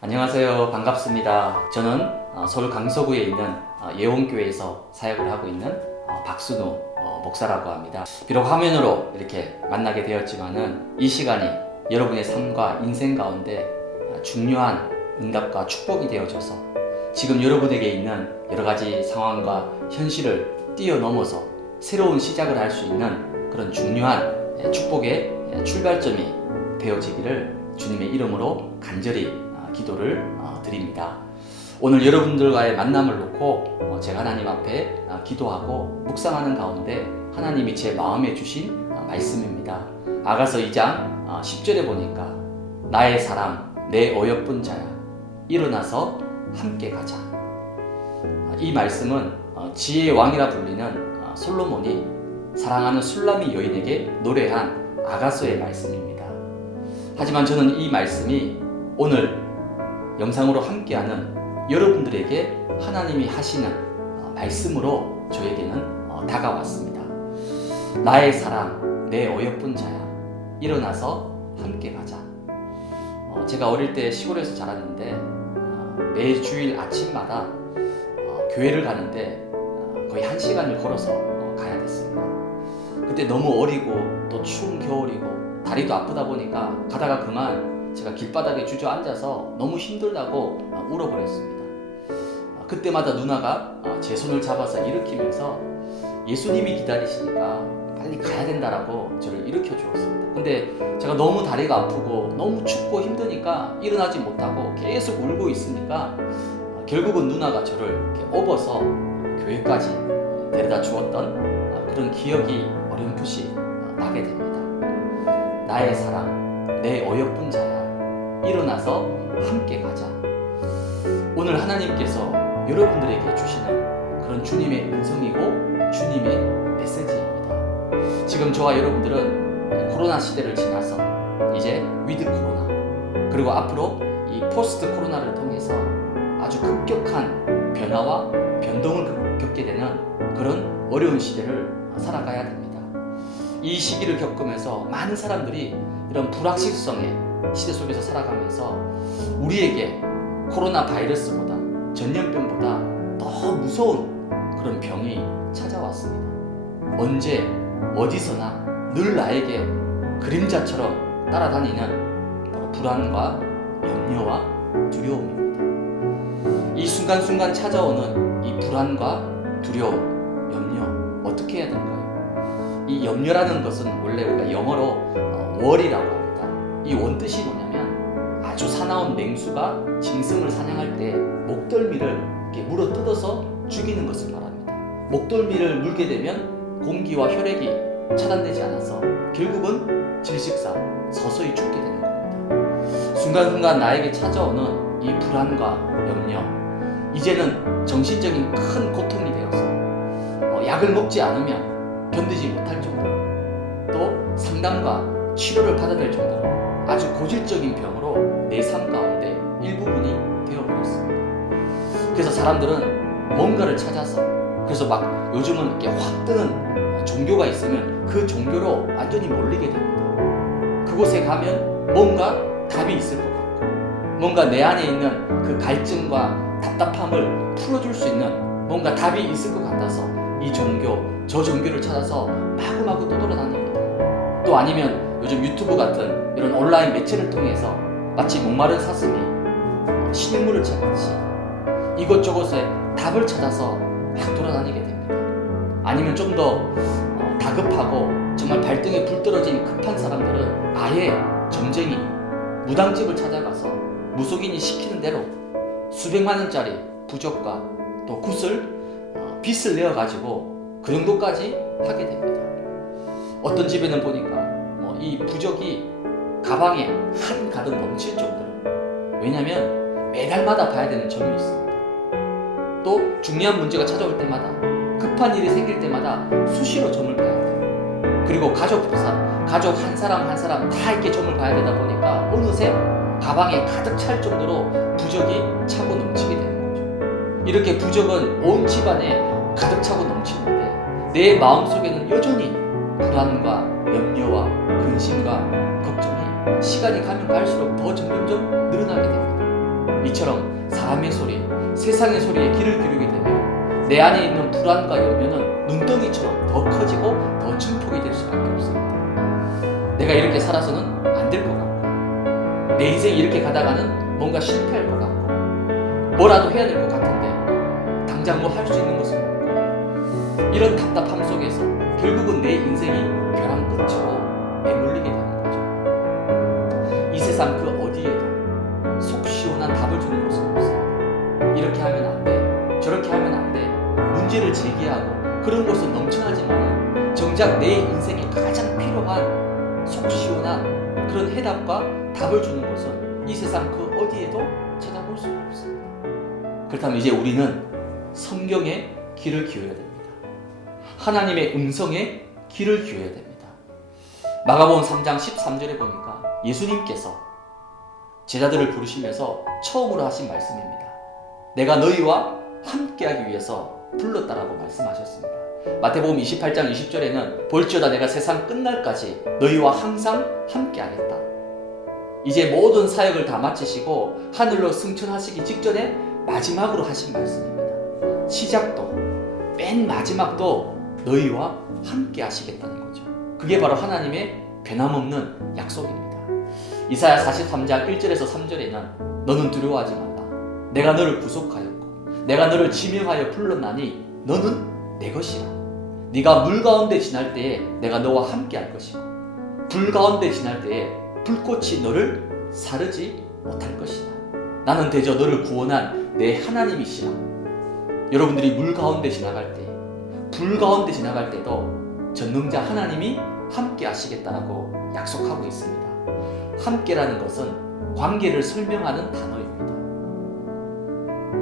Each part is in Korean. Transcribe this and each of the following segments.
안녕하세요. 반갑습니다. 저는 서울 강서구에 있는 예원교회에서 사역을 하고 있는 박순우 목사라고 합니다. 비록 화면으로 이렇게 만나게 되었지만은 이 시간이 여러분의 삶과 인생 가운데 중요한 응답과 축복이 되어져서 지금 여러분에게 있는 여러 가지 상황과 현실을 뛰어넘어서 새로운 시작을 할 수 있는 그런 중요한 축복의 출발점이 되어지기를 주님의 이름으로 간절히 기도를 드립니다. 오늘 여러분들과의 만남을 놓고 제가 하나님 앞에 기도하고 묵상하는 가운데 하나님이 제 마음에 주신 말씀입니다. 아가서 2장 10절에 보니까 나의 사랑 내 어여쁜 자야 일어나서 함께 가자. 이 말씀은 지혜의 왕이라 불리는 솔로몬이 사랑하는 술라미 여인에게 노래한 아가서의 말씀입니다. 하지만 저는 이 말씀이 오늘 영상으로 함께하는 여러분들에게 하나님이 하시는 말씀으로 저에게는 다가왔습니다. 나의 사랑 내 어여쁜 자야 일어나서 함께 가자. 제가 어릴 때 시골에서 자랐는데 매주일 아침마다 교회를 가는데 거의 1시간을 걸어서 가야 됐습니다. 그때 너무 어리고 또 추운 겨울이고 다리도 아프다 보니까 가다가 그만 제가 길바닥에 주저앉아서 너무 힘들다고 울어버렸습니다. 그때마다 누나가 제 손을 잡아서 일으키면서 예수님이 기다리시니까 빨리 가야 된다라고 저를 일으켜 주었습니다. 근데 제가 너무 다리가 아프고 너무 춥고 힘드니까 일어나지 못하고 계속 울고 있으니까 결국은 누나가 저를 이렇게 업어서 교회까지 데려다 주었던 그런 기억이 어렴풋이 나게 됩니다. 나의 사랑 내 어여쁜 자야 일어나서 함께 가자. 오늘 하나님께서 여러분들에게 주시는 그런 주님의 음성이고 주님의 메시지입니다. 지금 저와 여러분들은 코로나 시대를 지나서 이제 위드 코로나 그리고 앞으로 이 포스트 코로나를 통해서 아주 급격한 변화와 변동을 겪게 되는 그런 어려운 시대를 살아가야 됩니다. 이 시기를 겪으면서 많은 사람들이 이런 불확실성의 시대 속에서 살아가면서 우리에게 코로나 바이러스보다 전염병보다 더 무서운 그런 병이 찾아왔습니다. 언제 어디서나 늘 나에게 그림자처럼 따라다니는 불안과 염려와 두려움입니다. 이 순간순간 찾아오는 이 불안과 두려움, 염려 어떻게 해야 될까요? 이 염려라는 것은 원래 우리가 영어로 월이라고 합니다. 이 원뜻이 뭐냐면 아주 사나운 맹수가 짐승을 사냥할 때 목덜미를 이렇게 물어 뜯어서 죽이는 것을 말합니다. 목덜미를 물게 되면 공기와 혈액이 차단되지 않아서 결국은 질식사 서서히 죽게 되는 겁니다. 순간순간 나에게 찾아오는 이 불안과 염려 이제는 정신적인 큰 고통이 되어서 약을 먹지 않으면 견디지 못할 정도로 또 상담과 치료를 받아야 될 정도로 아주 고질적인 병으로 내 삶 가운데 일부분이 되어버렸습니다. 그래서 사람들은 뭔가를 찾아서 그래서 막 요즘은 이렇게 확 뜨는 종교가 있으면 그 종교로 완전히 몰리게 됩니다. 그곳에 가면 뭔가 답이 있을 것 같고 뭔가 내 안에 있는 그 갈증과 답답함을 풀어줄 수 있는 뭔가 답이 있을 것 같아서 이 종교 저 종교를 찾아서 마구마구 떠돌아다닙니다. 또 아니면 요즘 유튜브 같은 이런 온라인 매체를 통해서 마치 목마른 사슴이 신유물을 찾듯이 이것저것에 답을 찾아서 막 돌아다니게 됩니다. 아니면 좀 더 다급하고 정말 발등에 불 떨어진 급한 사람들은 아예 점쟁이, 무당집을 찾아가서 무속인이 시키는 대로 수백만 원짜리 부적과 또 굿을 빚을 내어가지고 그 정도까지 하게 됩니다. 어떤 집에는 보니까 이 부적이 가방에 한가득 넘칠 정도로 왜냐하면 매달마다 봐야 되는 점이 있습니다. 또 중요한 문제가 찾아올 때마다 급한 일이 생길 때마다 수시로 점을 봐야 돼요. 그리고 가족 한 사람 한 사람 다 이렇게 점을 봐야 되다 보니까 어느새 가방에 가득 찰 정도로 부적이 차고 넘치게 되는 거죠. 이렇게 부적은 온 집안에 가득 차고 넘치는데 내 마음속에는 여전히 불안과 염려와 근심과 걱정이 시간이 가면 갈수록 더 점점점 늘어나게 됩니다. 이처럼 사람의 소리, 세상의 소리에 귀를 기울이게 되면 내 안에 있는 불안과 염려는 눈덩이처럼 더 커지고 더 증폭이 될 수밖에 없습니다. 내가 이렇게 살아서는 안 될 것 같고, 내 인생이 이렇게 가다가는 뭔가 실패할 것 같고, 뭐라도 해야 될 것 같은데 당장 뭐 할 수 있는 것은 없고, 이런 답답함 속에서 결국은 내 인생이 벼랑 끝으로 매몰리게 되는 거죠. 이 세상 그 어디에도 속 시원한 답을 주는 곳은 없어요. 이렇게 하면 안 돼, 저렇게 하면 안 돼, 문제를 제기하고 그런 곳은 넘쳐나지만 정작 내 인생에 가장 필요한 속 시원한 그런 해답과 답을 주는 곳은 이 세상 그 어디에도 찾아볼 수가 없습니다. 그렇다면 이제 우리는 성경에 귀를 기울여야 됩니다. 하나님의 음성에 귀를 기울여야 됩니다. 마가복음 3장 13절에 보니까 예수님께서 제자들을 부르시면서 처음으로 하신 말씀입니다. 내가 너희와 함께하기 위해서 불렀다라고 말씀하셨습니다. 마태복음 28장 20절에는 볼지어다 내가 세상 끝날까지 너희와 항상 함께하겠다. 이제 모든 사역을 다 마치시고 하늘로 승천하시기 직전에 마지막으로 하신 말씀입니다. 시작도 맨 마지막도 너희와 함께 하시겠다는 거죠. 그게 바로 하나님의 변함없는 약속입니다. 이사야 43장 1절에서 3절에는 너는 두려워하지 말라. 내가 너를 구속하였고 내가 너를 지명하여 불렀나니 너는 내 것이라. 네가 물 가운데 지날 때에 내가 너와 함께 할 것이고 불 가운데 지날 때에 불꽃이 너를 사르지 못할 것이다. 나는 대저 너를 구원한 내 하나님이시라. 여러분들이 물 가운데 지나갈 때, 불 가운데 지나갈 때도 전능자 하나님이 함께 하시겠다라고 약속하고 있습니다. 함께라는 것은 관계를 설명하는 단어입니다.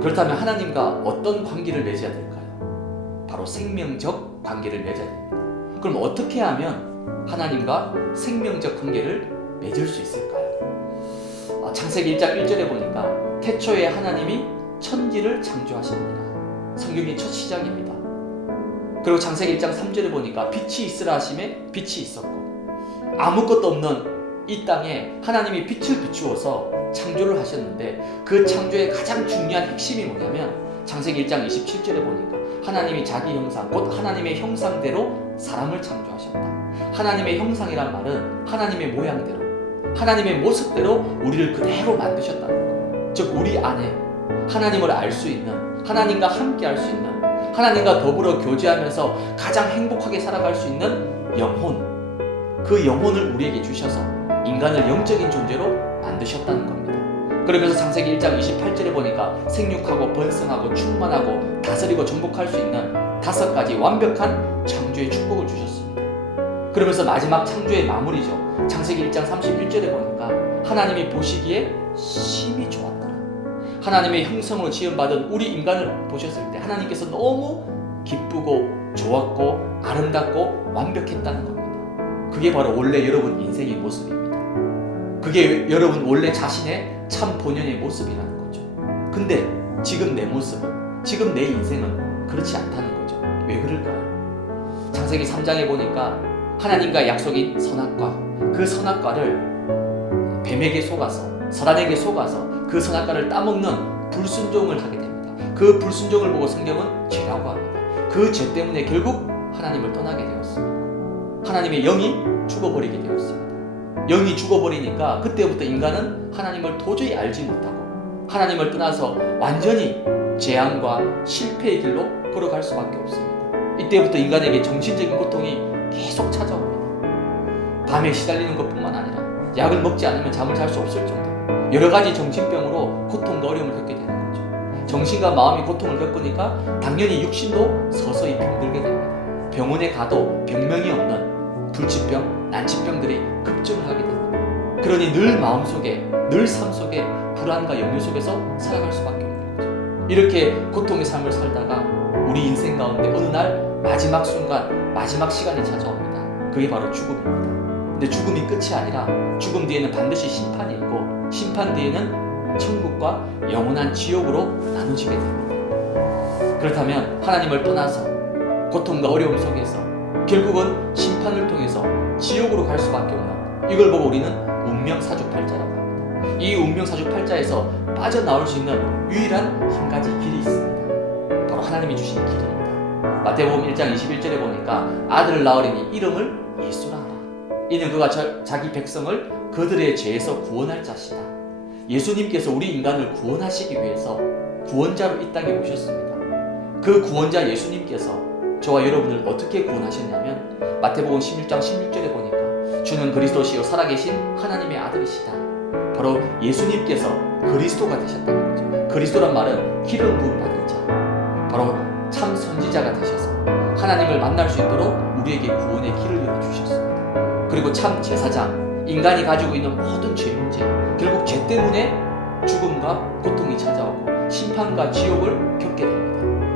그렇다면 하나님과 어떤 관계를 맺어야 될까요? 바로 생명적 관계를 맺어야 됩니다. 그럼 어떻게 하면 하나님과 생명적 관계를 맺을 수 있을까요? 창세기 1장 1절에 보니까 태초에 하나님이 천지를 창조하십니다. 성경의 첫 시작입니다. 그리고 창세기 1장 3절에 보니까 빛이 있으라 하심에 빛이 있었고, 아무것도 없는 이 땅에 하나님이 빛을 비추어서 창조를 하셨는데 그 창조의 가장 중요한 핵심이 뭐냐면 창세기 1장 27절에 보니까 하나님이 자기 형상, 곧 하나님의 형상대로 사람을 창조하셨다. 하나님의 형상이란 말은 하나님의 모양대로, 하나님의 모습대로 우리를 그대로 만드셨다는 거예요. 즉 우리 안에 하나님을 알 수 있는, 하나님과 함께 할 수 있는, 하나님과 더불어 교제하면서 가장 행복하게 살아갈 수 있는 영혼, 그 영혼을 우리에게 주셔서 인간을 영적인 존재로 만드셨다는 겁니다. 그러면서 창세기 1장 28절에 보니까 생육하고 번성하고 충만하고 다스리고 정복할 수 있는 5가지 완벽한 창조의 축복을 주셨습니다. 그러면서 마지막 창조의 마무리죠. 창세기 1장 31절에 보니까 하나님이 보시기에 심히 좋았더라. 하나님의 형상으로 지음받은 우리 인간을 보셨을 때 하나님께서 너무 기쁘고 좋았고 아름답고 완벽했다는 겁니다. 그게 바로 원래 여러분 인생의 모습입니다. 그게 여러분 원래 자신의 참 본연의 모습이라는 거죠. 근데 지금 내 모습은, 지금 내 인생은 그렇지 않다는 거죠. 왜 그럴까요? 창세기 3장에 보니까 하나님과 약속인 선악과, 그 선악과를 뱀에게 속아서, 사단에게 속아서 그 선악과를 따먹는 불순종을 하게 됩니다. 그 불순종을 보고 성경은 죄라고 합니다. 그 죄 때문에 결국 하나님을 떠나게 되었습니다. 하나님의 영이 죽어버리게 되었습니다. 영이 죽어버리니까 그때부터 인간은 하나님을 도저히 알지 못하고 하나님을 떠나서 완전히 재앙과 실패의 길로 걸어갈 수밖에 없습니다. 이때부터 인간에게 정신적인 고통이 계속 찾아옵니다. 밤에 시달리는 것뿐만 아니라 약을 먹지 않으면 잠을 잘 수 없을 정도로 여러 가지 정신병으로 고통과 어려움을 겪게 되는 거죠. 정신과 마음이 고통을 겪으니까 당연히 육신도 서서히 병들게 됩니다. 병원에 가도 병명이 없는 불치병, 난치병들이 급증을 하게 됩니다. 그러니 늘 마음속에, 늘 삶 속에 불안과 염려 속에서 살아갈 수밖에 없는 거죠. 이렇게 고통의 삶을 살다가 우리 인생 가운데 어느 날 마지막 순간, 마지막 시간이 찾아옵니다. 그게 바로 죽음입니다. 근데 죽음이 끝이 아니라 죽음 뒤에는 반드시 심판이 있고 심판 뒤에는 천국과 영원한 지옥으로 나누지게 됩니다. 그렇다면 하나님을 떠나서 고통과 어려움 속에서 결국은 심판을 통해서 지옥으로 갈 수밖에 없는, 이걸 보고 우리는 운명사주팔자라고 합니다. 이 운명사주팔자에서 빠져나올 수 있는 유일한 한 가지 길이 있습니다. 바로 하나님이 주신 길입니다. 마태복음 1장 21절에 보니까 아들을 낳으리니 이름을 예수라 하라. 이는 그가 자기 백성을 그들의 죄에서 구원할 자시다. 예수님께서 우리 인간을 구원하시기 위해서 구원자로 이 땅에 오셨습니다. 그 구원자 예수님께서 저와 여러분을 어떻게 구원하셨냐면 마태복음 16장 16절에 보니까 주는 그리스도시요 살아계신 하나님의 아들이시다. 바로 예수님께서 그리스도가 되셨다는 거죠. 그리스도란 말은 기름 부음 받은 자, 바로 참 선지자가 되셔서 하나님을 만날 수 있도록 우리에게 구원의 길을 열어주셨습니다. 그리고 참 제사장, 인간이 가지고 있는 모든 죄 문제, 결국 죄 때문에 죽음과 고통이 찾아오고 심판과 지옥을 겪게 됩니다.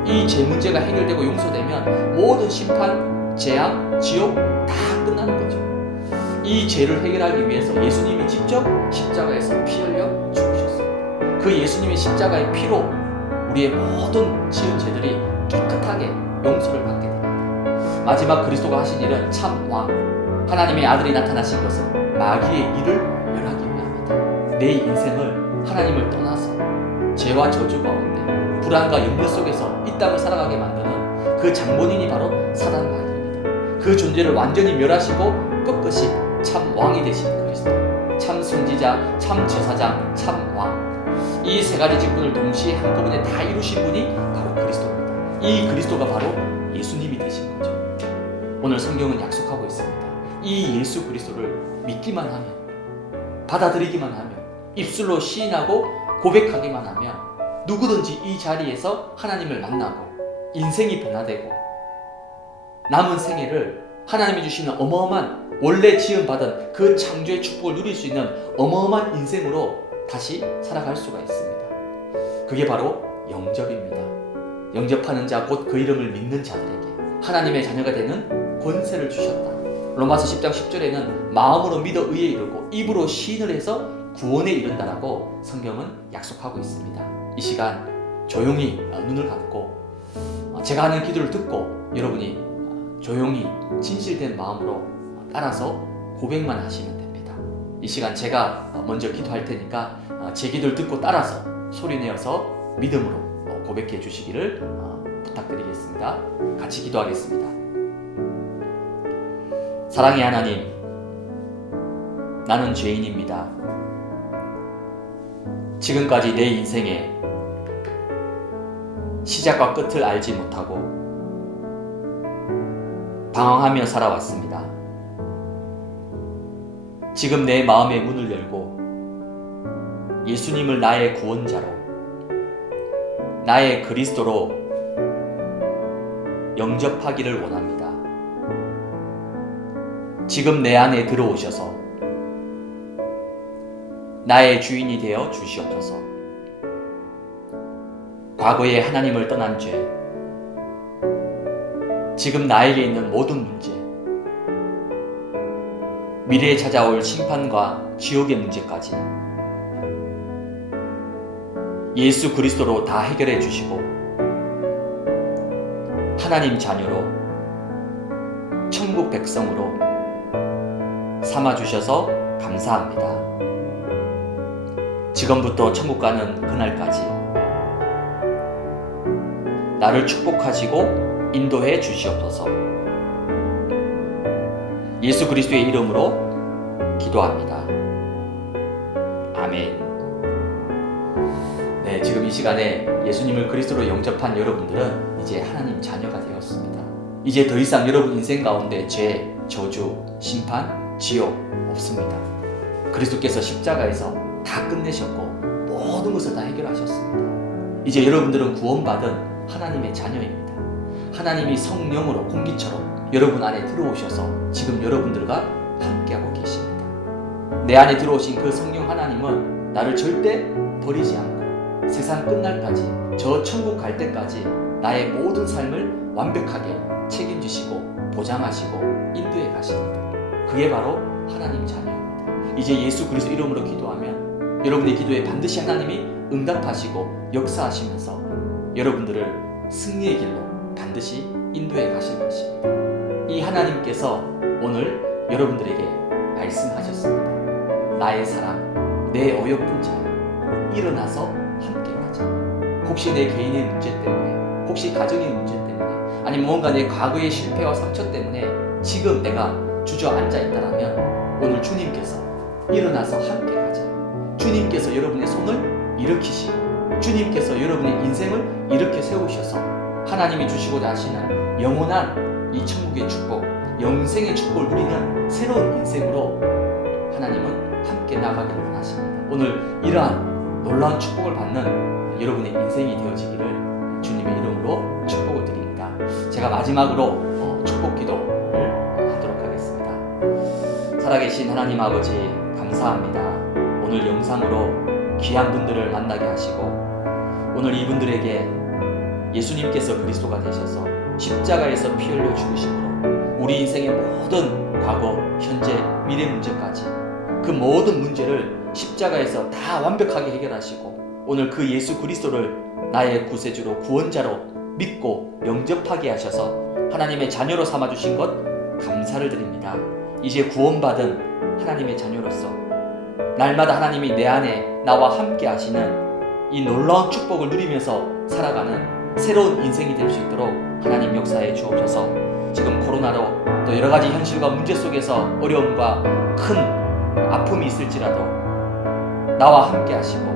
이 죄 문제가 해결되고 용서되면 모든 심판, 재앙, 지옥 다 끝나는 거죠. 이 죄를 해결하기 위해서 예수님이 직접 십자가에서 피 흘려 죽으셨습니다. 그 예수님의 십자가의 피로 우리의 모든 지은 죄들이 깨끗하게 용서를 받게 됩니다. 마지막 그리스도가 하신 일은 참 왕, 하나님의 아들이 나타나신 것은 마귀의 일을 멸하기 위함이다. 내 인생을 하나님을 떠나서 죄와 저주 가운데 불안과 염려 속에서 이 땅을 살아가게 만드는 그 장본인이 바로 사단 마귀입니다. 그 존재를 완전히 멸하시고 끝끝이 참 왕이 되신 그리스도, 참 선지자, 참 제사장, 참 왕, 이 세 가지 직분을 동시에 한꺼번에 다 이루신 분이 바로 그리스도입니다. 이 그리스도가 바로 예수님이 되신 거죠. 오늘 성경은 약속하고 있습니다. 이 예수 그리스도를 믿기만 하면, 받아들이기만 하면, 입술로 시인하고 고백하기만 하면 누구든지 이 자리에서 하나님을 만나고 인생이 변화되고 남은 생애를 하나님이 주시는 어마어마한 원래 지음받은 그 창조의 축복을 누릴 수 있는 어마어마한 인생으로 다시 살아갈 수가 있습니다. 그게 바로 영접입니다. 영접하는 자 곧 그 이름을 믿는 자들에게 하나님의 자녀가 되는 권세를 주셨다. 로마서 10장 10절에는 마음으로 믿어 의에 이르고 입으로 시인을 해서 구원에 이른다라고 성경은 약속하고 있습니다. 이 시간 조용히 눈을 감고 제가 하는 기도를 듣고 여러분이 조용히 진실된 마음으로 따라서 고백만 하시면 됩니다. 이 시간 제가 먼저 기도할 테니까 제 기도를 듣고 따라서 소리내어서 믿음으로 고백해 주시기를 부탁드리겠습니다. 같이 기도하겠습니다. 사랑의 하나님, 나는 죄인입니다. 지금까지 내 인생에 시작과 끝을 알지 못하고 방황하며 살아왔습니다. 지금 내 마음의 문을 열고 예수님을 나의 구원자로, 나의 그리스도로 영접하기를 원합니다. 지금 내 안에 들어오셔서 나의 주인이 되어 주시옵소서. 과거에 하나님을 떠난 죄, 지금 나에게 있는 모든 문제, 미래에 찾아올 심판과 지옥의 문제까지 예수 그리스도로 다 해결해 주시고 하나님 자녀로, 천국 백성으로 삼아 주셔서 감사합니다. 지금부터 천국 가는 그날까지 나를 축복하시고 인도해 주시옵소서. 예수 그리스도의 이름으로 기도합니다. 아멘. 네, 지금 이 시간에 예수님을 그리스도로 영접한 여러분들은 이제 하나님 자녀가 되었습니다. 이제 더 이상 여러분 인생 가운데 죄, 저주, 심판, 지옥 없습니다. 그리스도께서 십자가에서 다 끝내셨고 모든 것을 다 해결하셨습니다. 이제 여러분들은 구원받은 하나님의 자녀입니다. 하나님이 성령으로 공기처럼 여러분 안에 들어오셔서 지금 여러분들과 함께하고 계십니다. 내 안에 들어오신 그 성령 하나님은 나를 절대 버리지 않고 세상 끝날까지, 저 천국 갈 때까지 나의 모든 삶을 완벽하게 책임지시고 보장하시고 인도해 가십니다. 그게 바로 하나님 자녀입니다. 이제 예수 그리스도 이름으로 기도하면 여러분의 기도에 반드시 하나님이 응답하시고 역사하시면서 여러분들을 승리의 길로 반드시 인도해 가실 것입니다. 이 하나님께서 오늘 여러분들에게 말씀하셨습니다. 나의 사랑, 내 어여쁜 자여, 일어나서 함께 가자. 혹시 내 개인의 문제 때문에, 혹시 가정의 문제 때문에, 아니면 뭔가 내 과거의 실패와 상처 때문에 지금 내가 주저앉아 있다라면 오늘 주님께서 일어나서 함께 가자. 주님께서 여러분의 손을 일으키시고 주님께서 여러분의 인생을 이렇게 세우셔서 하나님이 주시고자 하시는 영원한 이 천국의 축복, 영생의 축복을 누리는 새로운 인생으로 하나님은 함께 나가기를 원하십니다. 오늘 이러한 놀라운 축복을 받는 여러분의 인생이 되어지기를 주님의 이름으로 축복을 드립니다. 제가 마지막으로 축복 기도를 하도록 하겠습니다. 살아계신 하나님 아버지 감사합니다. 오늘 영상으로 귀한 분들을 만나게 하시고 오늘 이분들에게 예수님께서 그리스도가 되셔서 십자가에서 피 흘려 죽으심으로 우리 인생의 모든 과거, 현재, 미래 문제까지 그 모든 문제를 십자가에서 다 완벽하게 해결하시고 오늘 그 예수 그리스도를 나의 구세주로 구원자로 믿고 영접하게 하셔서 하나님의 자녀로 삼아주신 것 감사를 드립니다. 이제 구원받은 하나님의 자녀로서 날마다 하나님이 내 안에 나와 함께 하시는 이 놀라운 축복을 누리면서 살아가는 새로운 인생이 될 수 있도록 하나님 역사해 주옵소서. 지금 코로나로 또 여러 가지 현실과 문제 속에서 어려움과 큰 아픔이 있을지라도 나와 함께 하시고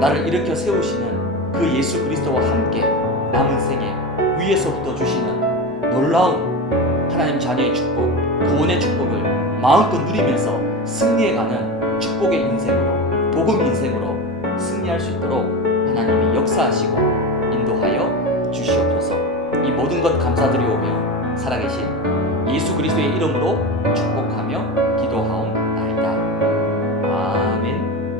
나를 일으켜 세우시는 그 예수 그리스도와 함께 남은 생에 위에서부터 주시는 놀라운 하나님 자녀의 축복, 구원의 축복을 마음껏 누리면서 승리해가는 축복의 인생으로, 복음 인생으로 승리할 수 있도록 하나님이 역사하시고 인도하여 주시옵소서. 이 모든 것 감사드리오며 살아계신 예수 그리스도의 이름으로 축복하며 기도하옵나이다. 아멘.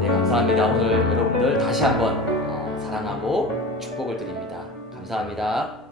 네, 감사합니다. 오늘 여러분들 다시 한번 사랑하고 축복을 드립니다. 감사합니다.